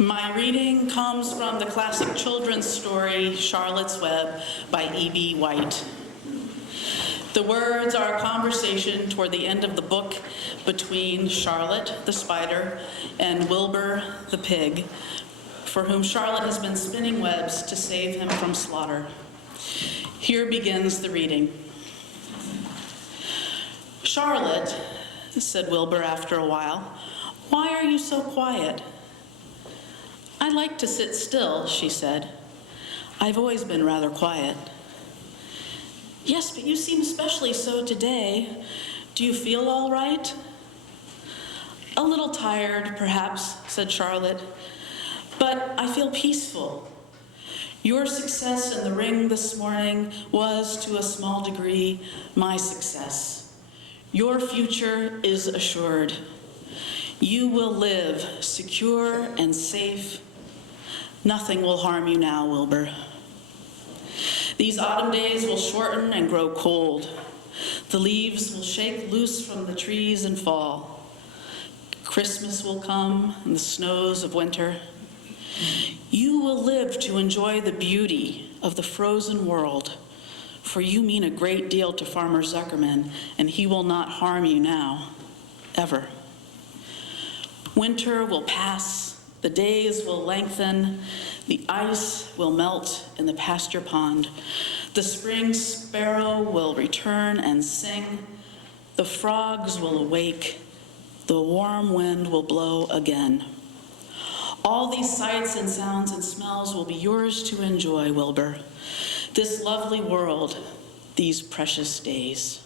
My reading comes from the classic children's story, Charlotte's Web, by E.B. White. The words are a conversation toward the end of the book between Charlotte, the spider, and Wilbur, the pig, for whom Charlotte has been spinning webs to save him from slaughter. Here begins the reading. "Charlotte," said Wilbur after a while, "why are you so quiet?" "I like to sit still," she said. "I've always been rather quiet." "Yes, but you seem especially so today. Do you feel all right?" "A little tired, perhaps," said Charlotte, "but I feel peaceful. Your success in the ring this morning was, to a small degree, my success. Your future is assured. You will live secure and safe. Nothing will harm you now, Wilbur. These autumn days will shorten and grow cold. The leaves will shake loose from the trees and fall. Christmas will come and the snows of winter. You will live to enjoy the beauty of the frozen world, for you mean a great deal to Farmer Zuckerman, and he will not harm you now, ever. Winter will pass, the days will lengthen, the ice will melt in the pasture pond, the spring sparrow will return and sing, the frogs will awake, the warm wind will blow again. All these sights and sounds and smells will be yours to enjoy, Wilbur. This lovely world, these precious days."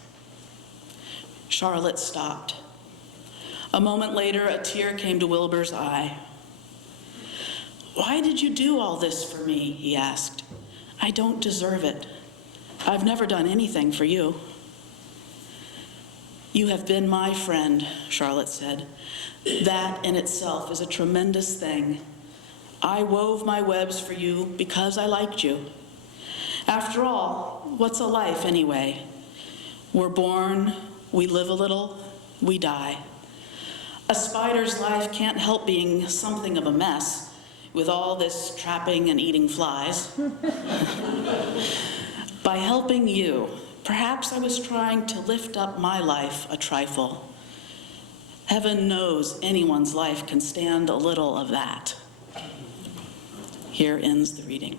Charlotte stopped. A moment later, a tear came to Wilbur's eye. "Why did you do all this for me?" he asked. "I don't deserve it. I've never done anything for you." "You have been my friend," Charlotte said. "That in itself is a tremendous thing. I wove my webs for you because I liked you. After all, what's a life anyway? We're born, we live a little, we die. A spider's life can't help being something of a mess with all this trapping and eating flies. By helping you, perhaps I was trying to lift up my life a trifle. Heaven knows anyone's life can stand a little of that." Here ends the reading.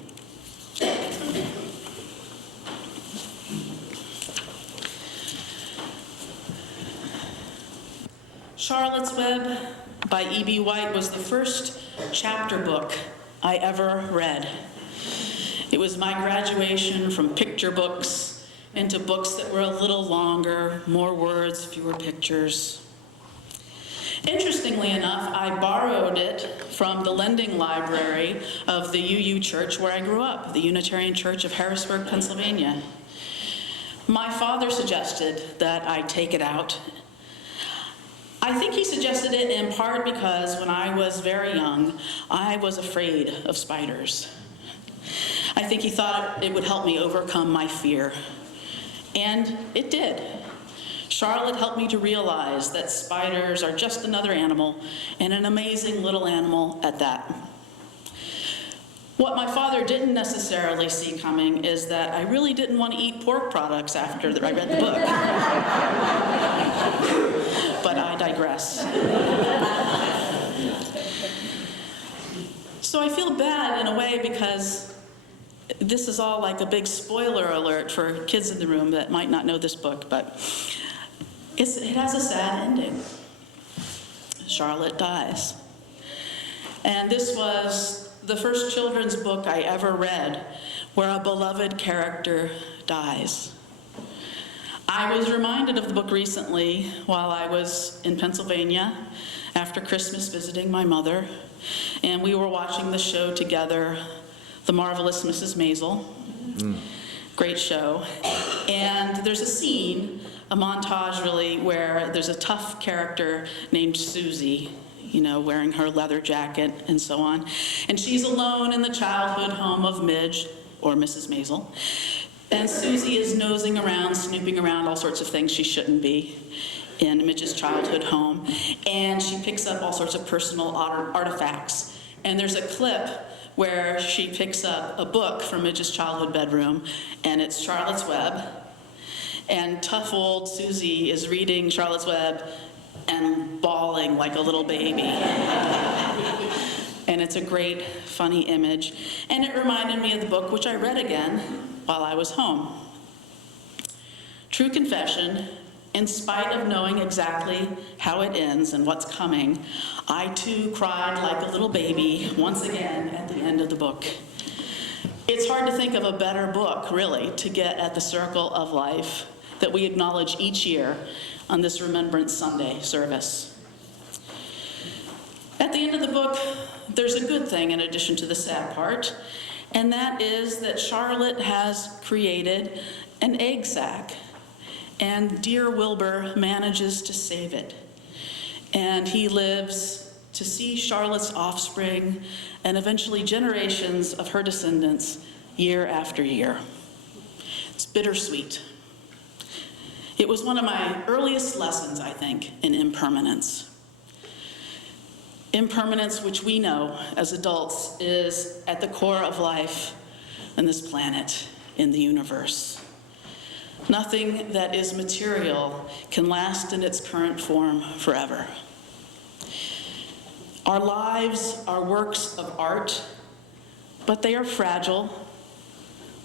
Charlotte's Web by E.B. White was the first chapter book I ever read. It was my graduation from picture books into books that were a little longer, more words, fewer pictures. Interestingly enough, I borrowed it from the lending library of the UU Church where I grew up, the Unitarian Church of Harrisburg, Pennsylvania. My father suggested that I take it out. I think he suggested it in part because when I was very young, I was afraid of spiders. I think he thought it would help me overcome my fear. And it did. Charlotte helped me to realize that spiders are just another animal, and an amazing little animal at that. What my father didn't necessarily see coming is that I really didn't want to eat pork products after I read the book. But I digress. So I feel bad in a way because this is all like a big spoiler alert for kids in the room that might not know this book, but it has a sad ending. Charlotte dies. And this was the first children's book I ever read where a beloved character dies. I was reminded of the book recently while I was in Pennsylvania after Christmas visiting my mother, and we were watching the show together, The Marvelous Mrs. Maisel. Great show. And there's a scene, a montage really, where there's a tough character named Susie, wearing her leather jacket and so on. And she's alone in the childhood home of Midge, or Mrs. Maisel. And Susie is nosing around, snooping around all sorts of things she shouldn't be in Midge's childhood home. And she picks up all sorts of personal artifacts And there's a clip where she picks up a book from Midge's childhood bedroom, and it's Charlotte's Web. And tough old Susie is reading Charlotte's Web and bawling like a little baby. And it's a great, funny image. And it reminded me of the book, which I read again while I was home. True confession, in spite of knowing exactly how it ends and what's coming, I too cried like a little baby once again at the end of the book. It's hard to think of a better book, really, to get at the circle of life that we acknowledge each year on this Remembrance Sunday service. At the end of the book, there's a good thing in addition to the sad part, and that is that Charlotte has created an egg sac, and dear Wilbur manages to save it. And he lives to see Charlotte's offspring and eventually generations of her descendants year after year. It's bittersweet. It was one of my earliest lessons, I think, in impermanence. Impermanence, which we know as adults is at the core of life on this planet, in the universe. Nothing that is material can last in its current form forever. Our lives are works of art, but they are fragile,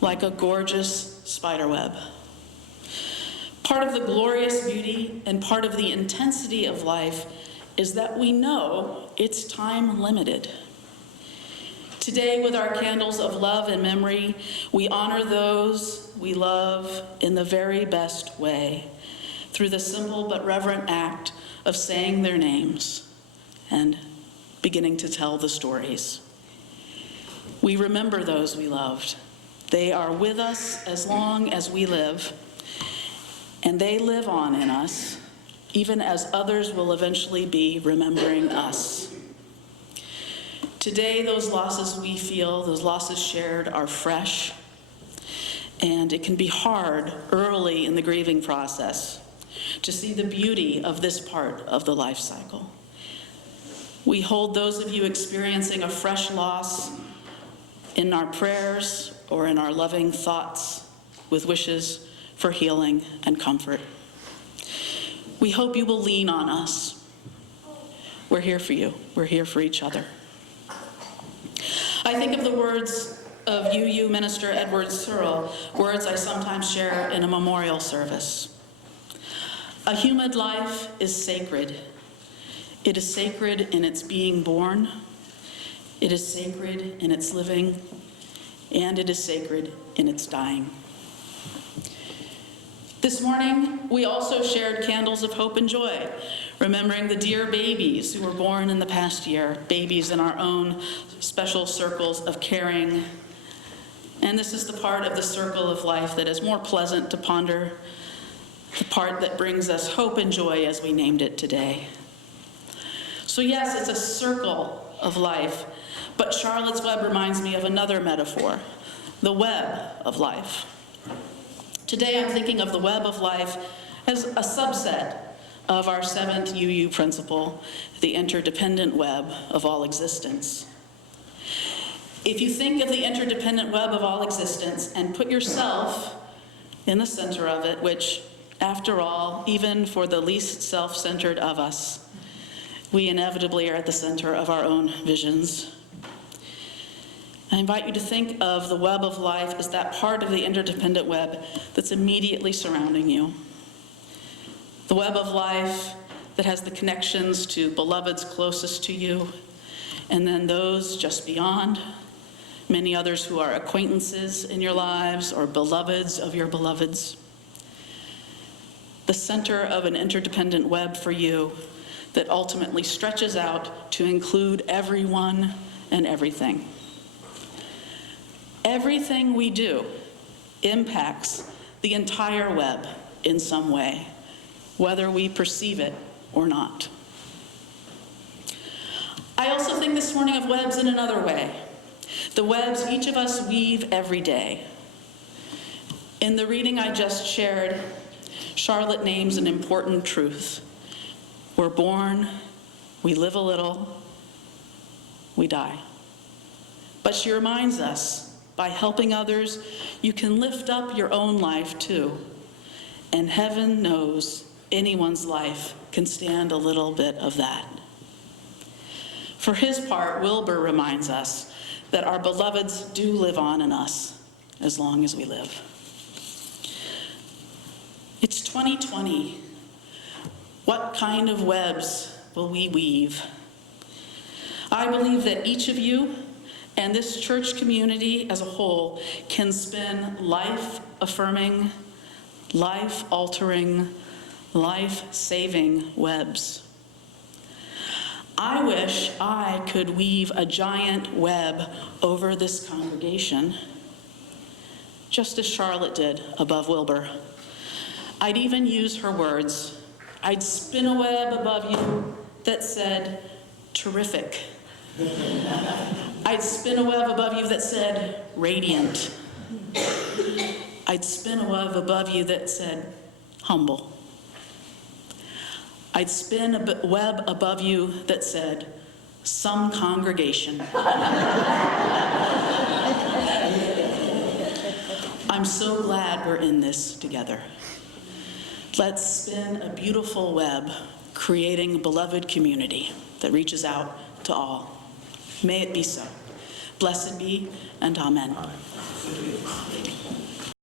like a gorgeous spiderweb. Part of the glorious beauty and part of the intensity of life is that we know it's time limited. Today, with our candles of love and memory, we honor those we love in the very best way, through the simple but reverent act of saying their names and beginning to tell the stories. We remember those we loved. They are with us as long as we live, and they live on in us, even as others will eventually be remembering us. Today, those losses we feel, those losses shared, are fresh, and it can be hard early in the grieving process to see the beauty of this part of the life cycle. We hold those of you experiencing a fresh loss in our prayers or in our loving thoughts with wishes for healing and comfort. We hope you will lean on us. We're here for you. We're here for each other. I think of the words of UU Minister Edward Searle, words I sometimes share in a memorial service. A human life is sacred. It is sacred in its being born. It is sacred in its living, and it is sacred in its dying. This morning, we also shared candles of hope and joy, remembering the dear babies who were born in the past year, babies in our own special circles of caring. And this is the part of the circle of life that is more pleasant to ponder, the part that brings us hope and joy as we named it today. So yes, it's a circle of life, but Charlotte's Web reminds me of another metaphor, the web of life. Today I'm thinking of the web of life as a subset of our seventh UU principle, the interdependent web of all existence. If you think of the interdependent web of all existence and put yourself in the center of it, which, after all, even for the least self-centered of us, we inevitably are at the center of our own visions. I invite you to think of the web of life as that part of the interdependent web that's immediately surrounding you. The web of life that has the connections to beloveds closest to you, and then those just beyond, many others who are acquaintances in your lives or beloveds of your beloveds. The center of an interdependent web for you that ultimately stretches out to include everyone and everything. Everything we do impacts the entire web in some way, whether we perceive it or not. I also think this morning of webs in another way, the webs each of us weave every day. In the reading I just shared, Charlotte names an important truth. We're born, we live a little, we die. But she reminds us, by helping others, you can lift up your own life too. And heaven knows anyone's life can stand a little bit of that. For his part, Wilbur reminds us that our beloveds do live on in us as long as we live. It's 2020. What kind of webs will we weave? I believe that each of you and this church community as a whole can spin life-affirming, life-altering, life-saving webs. I wish I could weave a giant web over this congregation, just as Charlotte did above Wilbur. I'd even use her words. I'd spin a web above you that said, terrific. I'd spin a web above you that said, radiant. I'd spin a web above you that said, humble. I'd spin a web above you that said, some congregation. I'm so glad we're in this together. Let's spin a beautiful web, creating a beloved community that reaches out to all. May it be so. Blessed be, and amen. Amen.